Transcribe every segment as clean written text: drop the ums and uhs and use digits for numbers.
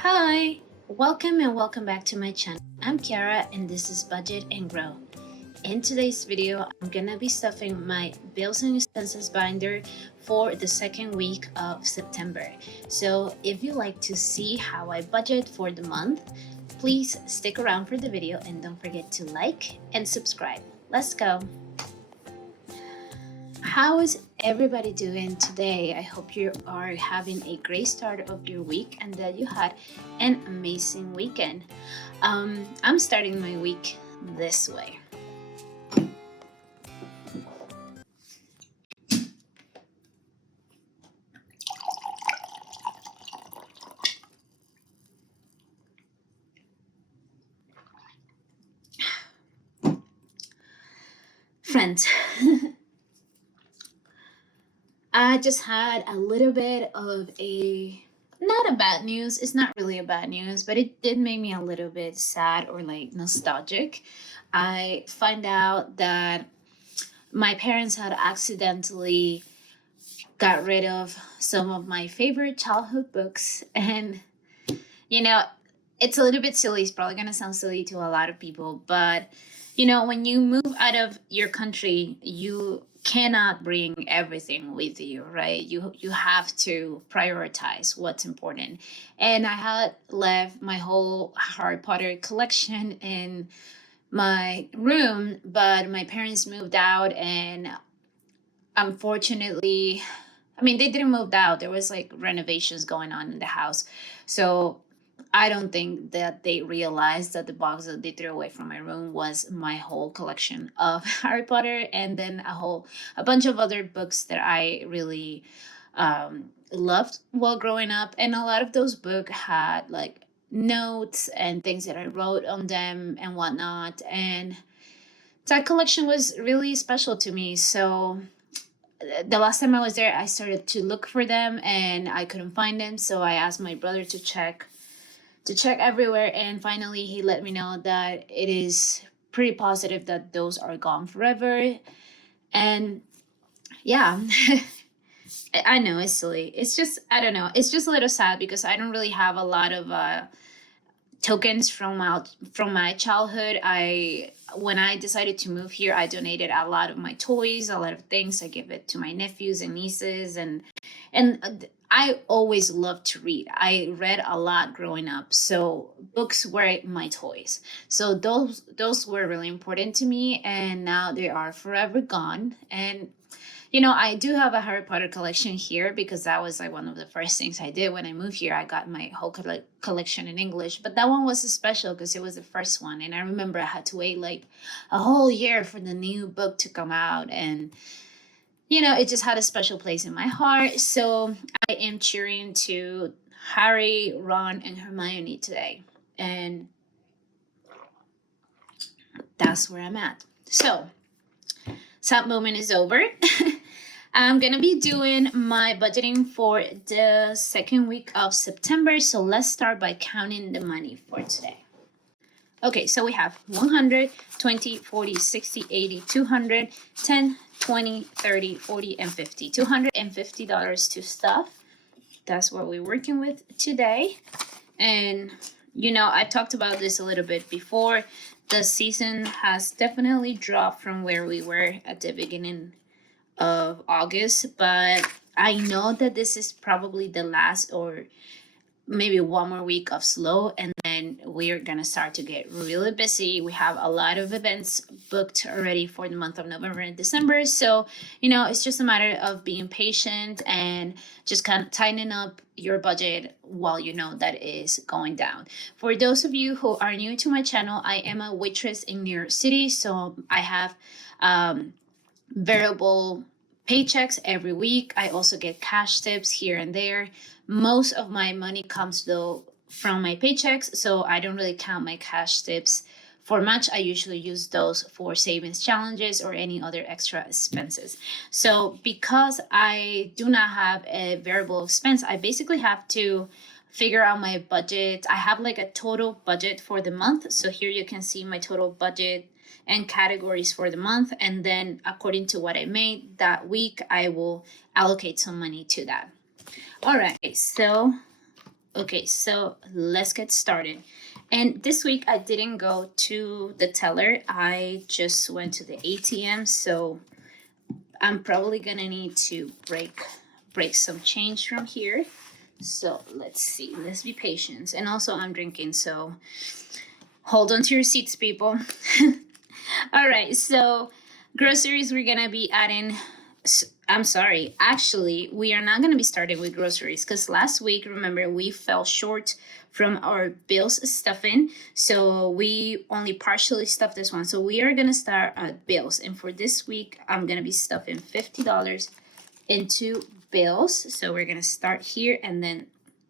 Hi, welcome back to my channel. I'm Kiara and this is Budget and Grow. In today's video, I'm gonna be stuffing my bills and expenses binder for the second week of September. So if you like to see how I budget for the month, please stick around for the video and don't forget to like and subscribe. Let's go. How is everybody doing today? I hope you are having a great start of your week and that you had an amazing weekend. I'm starting my week this way. Friends, I just had a little bit of not a bad news. It's not really a bad news, but it did make me a little bit sad or like nostalgic. I find out that my parents had accidentally got rid of some of my favorite childhood books. And, you know, it's a little bit silly. It's probably going to sound silly to a lot of people. But, when you move out of your country, you cannot bring everything with you, right? You have to prioritize what's important. And I had left my whole Harry Potter collection in my room, but my parents moved out, and unfortunately, I mean, they didn't move out. There was like renovations going on in the house. So I don't think that they realized that the box that they threw away from my room was my whole collection of Harry Potter, and then a bunch of other books that I really loved while growing up. And a lot of those books had like notes and things that I wrote on them and whatnot. And that collection was really special to me. So the last time I was there, I started to look for them and I couldn't find them. So I asked my brother to check everywhere, and finally he let me know that it is pretty positive that those are gone forever. And yeah, I know it's silly. It's just, I don't know. It's just a little sad because I don't really have a lot of tokens from my childhood. When I decided to move here, I donated a lot of my toys, a lot of things. I give it to my nephews and nieces, and I always loved to read. I read a lot growing up, so books were my toys. So those were really important to me, and now they are forever gone. And I do have a Harry Potter collection here because that was like one of the first things I did when I moved here. I got my whole collection in English, but that one was special because it was the first one. And I remember I had to wait like a whole year for the new book to come out. And, it just had a special place in my heart. So I am cheering to Harry, Ron, and Hermione today. And that's where I'm at. So, sad moment is over. I'm gonna be doing my budgeting for the second week of September. So let's start by counting the money for today. Okay, so we have 100, 20, 40, 60, 80, 200, 10, 20, 30, 40, and 50. $250 to stuff. That's what we're working with today. And, I talked about this a little bit before. The season has definitely dropped from where we were at the beginning of August, but I know that this is probably the last or maybe one more week of slow, and then we're gonna start to get really busy. We have a lot of events booked already for the month of November and December. So, it's just a matter of being patient and just kind of tightening up your budget while you know that is going down. For those of you who are new to my channel, I am a waitress in New York City. So I have variable paychecks every week. I also get cash tips here and there. Most of my money comes though from my paychecks, so I don't really count my cash tips for much. I usually use those for savings challenges or any other extra expenses. So because I do not have a variable expense, I basically have to figure out my budget. I have like a total budget for the month. So here you can see my total budget and categories for the month. And then according to what I made that week, I will allocate some money to that. All right, so Okay, so let's get started. And this week I didn't go to the teller. I just went to the ATM. So I'm probably gonna need to break some change from here. So let's see. Let's be patient. And also I'm drinking, so hold on to your seats, people. All right, so groceries we're gonna be adding. I'm sorry, actually, we are not gonna be starting with groceries because last week, remember, we fell short from our bills stuffing, so we only partially stuffed this one. So we are gonna start at bills, and for this week, I'm gonna be stuffing $50 into bills. So we're gonna start here and then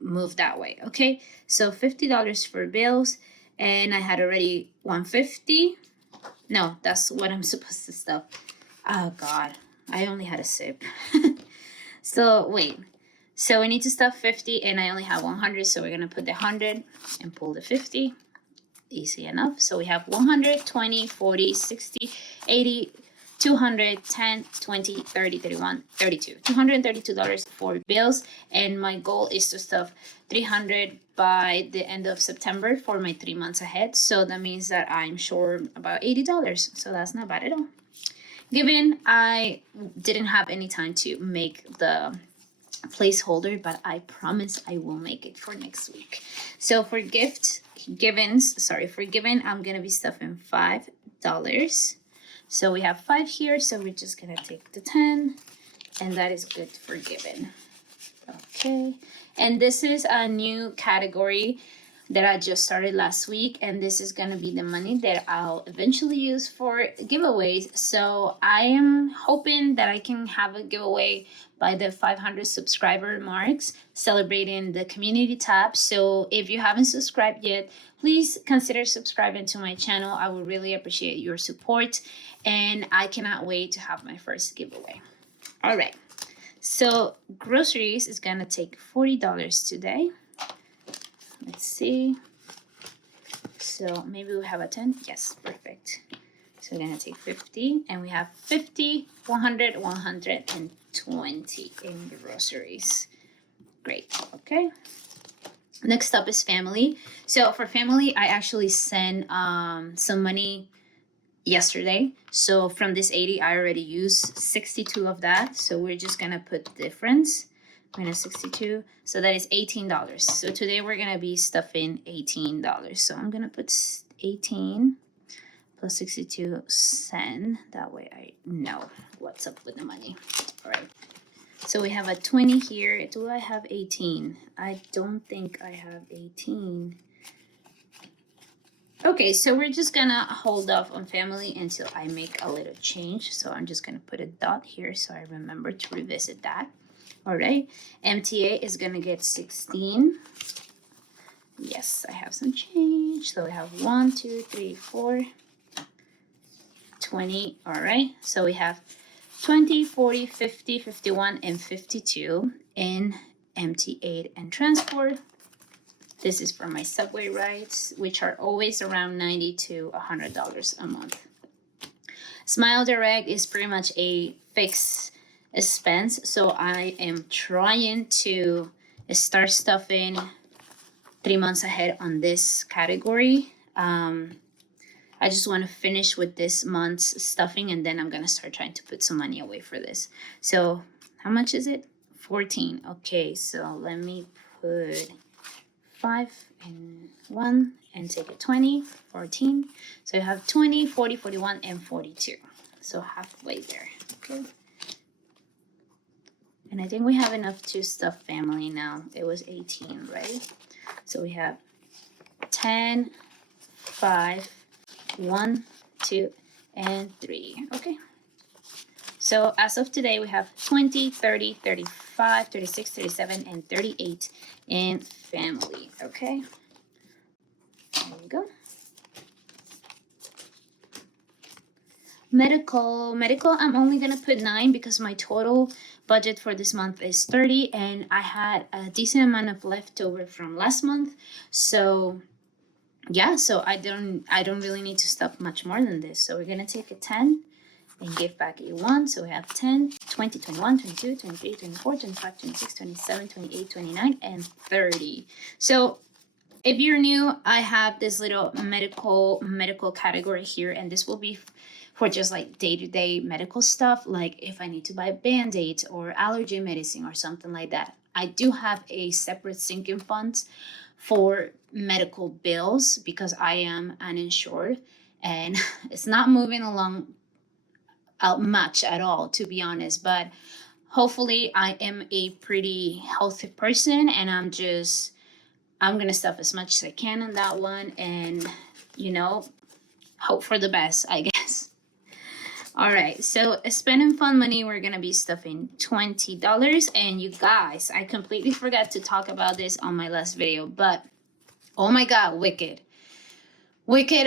move that way. Okay, so $50 for bills, and I had already 150. No, that's what I'm supposed to stuff. Oh God, I only had a sip. So wait, so we need to stuff 50 and I only have 100. So we're gonna put the 100 and pull the 50. Easy enough. So we have 100, 20, 40, 60, 80, 200, 10, 20, 30, 31, 32. $232 for bills. And my goal is to stuff 300 by the end of September for my 3 months ahead. So that means that I'm short about $80. So that's not bad at all. Given I didn't have any time to make the placeholder, but I promise I will make it for next week. So for given, I'm gonna be stuffing $5. So we have 5 here, so we're just gonna take the 10, and that is good for given. Okay, and this is a new category that I just started last week, and this is gonna be the money that I'll eventually use for giveaways. So I am hoping that I can have a giveaway by the 500 subscriber marks, celebrating the community tab. So if you haven't subscribed yet, please consider subscribing to my channel. I would really appreciate your support, and I cannot wait to have my first giveaway. All right, so groceries is gonna take $40 today. Let's see. So maybe we have a 10. Yes, perfect. So we're gonna take 50, and we have 50, 100, 120 in groceries. Great. Okay. Next up is family. So for family, I actually sent some money yesterday. So from this 80, I already used 62 of that. So we're just gonna put the difference. Minus 62, so that is $18. So today we're gonna be stuffing $18. So I'm gonna put 18 plus 62 cent. That way I know what's up with the money. All right. So we have a 20 here. Do I have 18? I don't think I have 18. Okay, so we're just gonna hold off on family until I make a little change. So I'm just gonna put a dot here so I remember to revisit that. All right, MTA is gonna get 16. Yes, I have some change. So we have 1, 2, 3, 4, 20. All right, so we have 20, 40, 50, 51, and 52 in MT8 and transport. This is for my subway rides, which are always around $90 to $100 a month. Smile Direct is pretty much a fixed expense, so I am trying to start stuffing 3 months ahead on this category. I just want to finish with this month's stuffing, and then I'm gonna start trying to put some money away for this. So how much is it? 14. Okay, so let me put 5 and 1 and take a 20, 14. So you have 20, 40, 41, and 42. So halfway there. Okay. And I think we have enough to stuff family now. It was 18, right? So we have 10, 5, 1, 2, and 3. Okay. So as of today, we have 20, 30, 35, 36, 37, and 38 in family. Okay. There we go. Medical, I'm only gonna put 9 because my total budget for this month is 30, and I had a decent amount of leftover from last month. So yeah, so I don't really need to stuff much more than this. So we're gonna take a 10 and give back a 1. So we have 10, 20, 21, 22, 23, 24, 25, 26, 27, 28, 29, and 30. So if you're new, I have this little medical category here, and this will be for just like day-to-day medical stuff, like if I need to buy Band-Aids or allergy medicine or something like that. I do have a separate sinking fund for medical bills because I am uninsured and it's not moving along much at all, to be honest. But hopefully I am a pretty healthy person, and I'm gonna stuff as much as I can on that one, and hope for the best, I guess. All right, so spending fun money, we're gonna be stuffing $20. And you guys, I completely forgot to talk about this on my last video, but oh my god, Wicked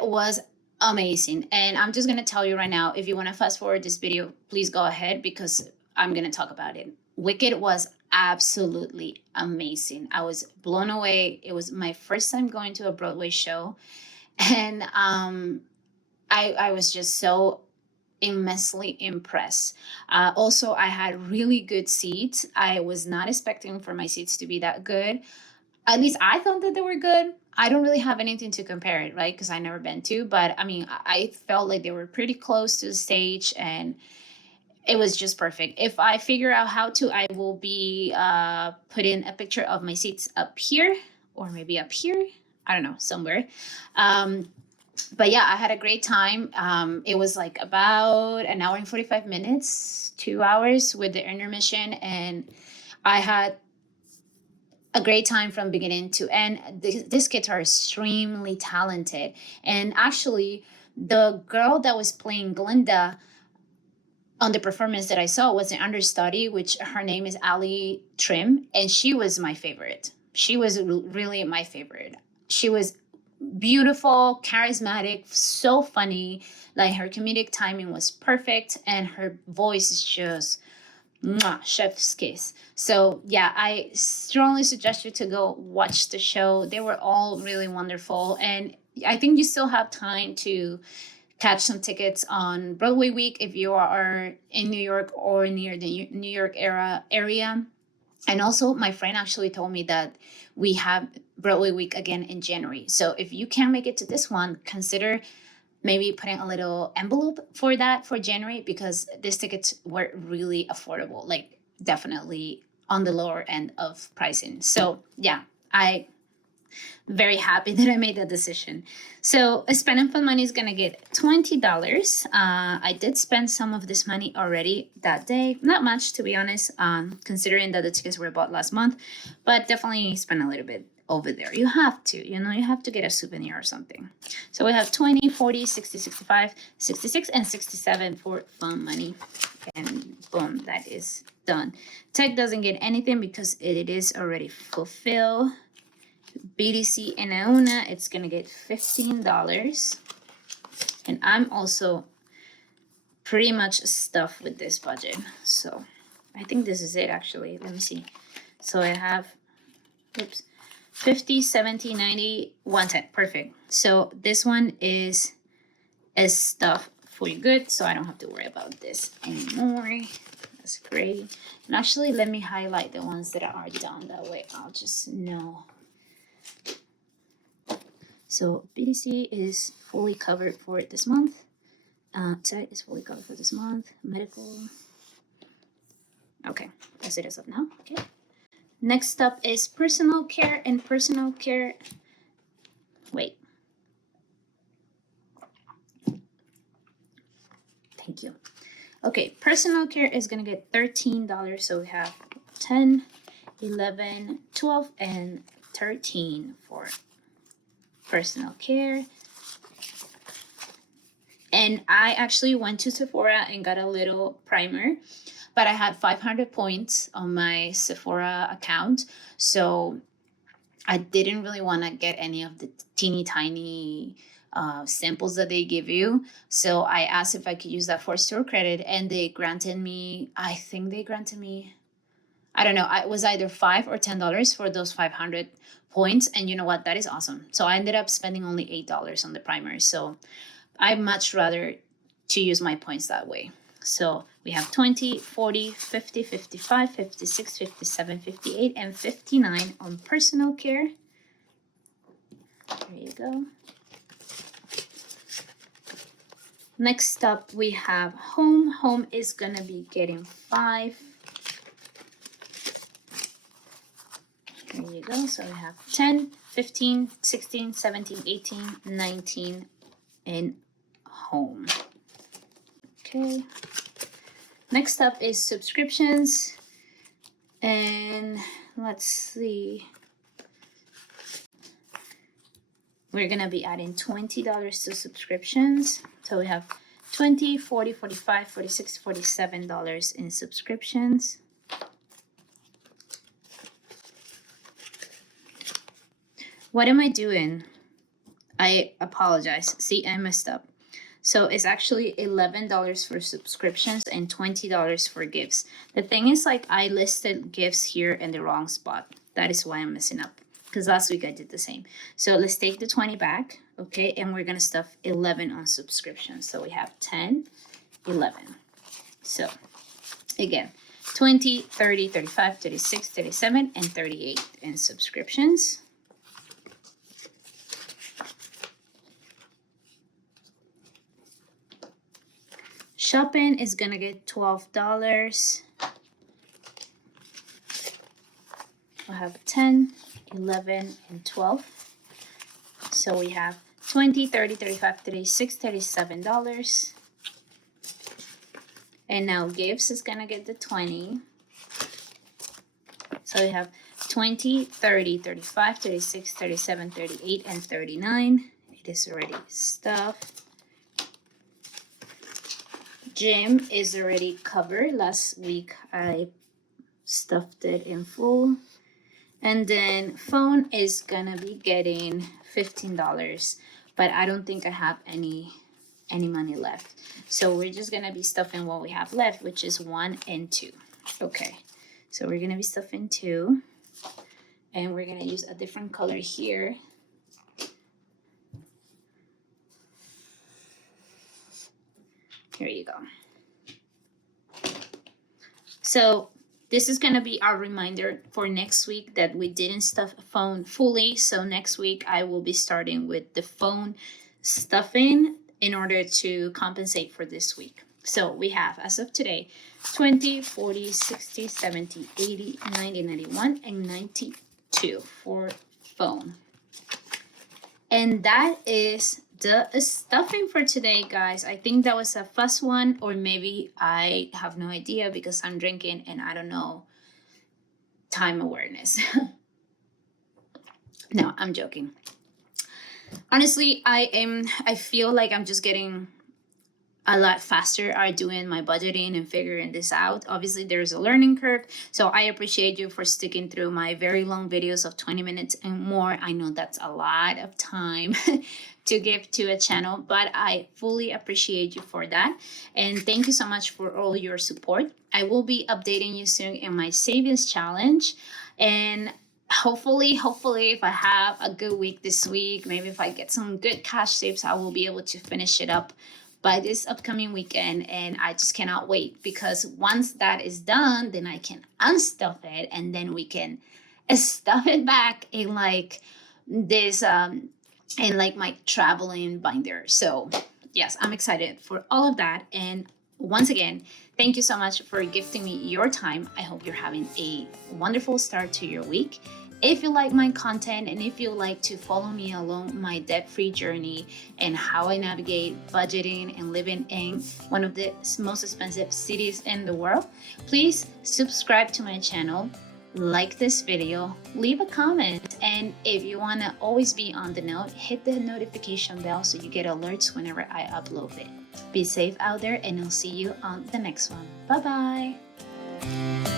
was amazing. And I'm just gonna tell you right now, if you want to fast forward this video, please go ahead because I'm gonna talk about it. Wicked was absolutely amazing. I was blown away. It was my first time going to a Broadway show, and I was just so immensely impressed. Also, I had really good seats. I was not expecting for my seats to be that good. At least I thought that they were good. I don't really have anything to compare it, right? Because I never been to, but I mean, I felt like they were pretty close to the stage, and it was just perfect. If I figure out how to, I will be putting a picture of my seats up here or maybe up here. I don't know, somewhere. But yeah, I had a great time. It was like about an hour and 45 minutes, 2 hours with the intermission. And I had a great time from beginning to end. These kids are extremely talented. And actually, the girl that was playing Glinda on the performance that I saw was an understudy, which her name is Ali Trim. And she was my favorite. She was really my favorite. She was beautiful, charismatic, so funny. Like her comedic timing was perfect, and her voice is just chef's kiss. So yeah, I strongly suggest you to go watch the show. They were all really wonderful, and I think you still have time to catch some tickets on Broadway week if you are in New York or near the New York area. And also, my friend actually told me that we have Broadway week again in January. So if you can't make it to this one, consider maybe putting a little envelope for that for January, because these tickets were really affordable, like definitely on the lower end of pricing. So yeah, I very happy that I made that decision. So spending fun money is gonna get $20. I did spend some of this money already that day. Not much, to be honest, considering that the tickets were bought last month, but definitely spend a little bit over there. You have to, you have to get a souvenir or something. So we have 20, 40, 60, 65, 66, and 67 for fun money. And boom, that is done. Tech doesn't get anything because it is already fulfilled. BDC and Auna, it's gonna get $15. And I'm also pretty much stuffed with this budget. So I think this is it actually. Let me see. So I have 50, 70, 90, 110. Perfect. So this one is stuff for you good, so I don't have to worry about this anymore. That's great. And actually, let me highlight the ones that are done. That way I'll just know. So BDC is fully covered for this month. Tech is fully covered for this month. Medical. Okay, that's it as of now. Okay. Next up is personal care, and personal care. Wait. Thank you. Okay, personal care is gonna get $13. So we have 10, 11, 12, and 13 for personal care. And I actually went to Sephora and got a little primer, but I had 500 points on my Sephora account, so I didn't really want to get any of the teeny tiny samples that they give you. So I asked if I could use that for store credit, and they granted me, I think they granted me, I don't know, it was either $5 or $10 for those 500 points. And you know what? That is awesome. So I ended up spending only $8 on the primer. So I'd much rather to use my points that way. So we have 20, 40, 50, 55, 56, 57, 58, and 59 on personal care. There you go. Next up, we have home. Home is gonna be getting 5. There you go. So we have 10, 15, 16, 17, 18, 19 in home. Okay. Next up is subscriptions. And let's see. We're going to be adding $20 to subscriptions. So we have $20, $40, $45, $46, $47 in subscriptions. What am I doing? I apologize. See, I messed up. So it's actually $11 for subscriptions and $20 for gifts. The thing is, like, I listed gifts here in the wrong spot. That is why I'm messing up. Because last week I did the same. So let's take the 20 back, okay? And we're gonna stuff 11 on subscriptions. So we have 10, 11. So again, 20, 30, 35, 36, 37, and 38 in subscriptions. Shopping is gonna get $12. We'll have 10, 11, and 12. So we have 20, 30, 35, 36, $37. And now gifts is gonna get the 20. So we have 20, 30, 35, 36, 37, 38, and 39. It is already stuffed. Gym is already covered. Last week I stuffed it in full. And then phone is gonna be getting $15, but I don't think I have any money left. So we're just gonna be stuffing what we have left, which is 1 and 2. Okay, so we're gonna be stuffing 2, and we're gonna use a different color here. Here you go. So this is going to be our reminder for next week that we didn't stuff phone fully. So next week I will be starting with the phone stuffing in order to compensate for this week. So we have, as of today, 20, 40, 60, 70, 80, 90, 91, and 92 for phone. And that is the stuffing for today, guys. I think that was a fast one, or maybe I have no idea because I'm drinking and I don't know time awareness. No, I'm joking. Honestly, I feel like I'm just getting a lot faster at doing my budgeting and figuring this out. Obviously, there's a learning curve. So I appreciate you for sticking through my very long videos of 20 minutes and more. I know that's a lot of time to give to a channel, but I fully appreciate you for that. And thank you so much for all your support. I will be updating you soon in my savings challenge. And hopefully, if I have a good week this week, maybe if I get some good cash saves, I will be able to finish it up by this upcoming weekend. And I just cannot wait, because once that is done, then I can unstuff it and then we can stuff it back in like this in like my traveling binder. So yes, I'm excited for all of that. And once again, thank you so much for gifting me your time. I hope you're having a wonderful start to your week. If you like my content and if you like to follow me along my debt-free journey and how I navigate budgeting and living in one of the most expensive cities in the world, please subscribe to my channel, like this video, leave a comment, and if you want to always be on the note, hit the notification bell so you get alerts whenever I upload it. Be safe out there, and I'll see you on the next one. Bye-bye.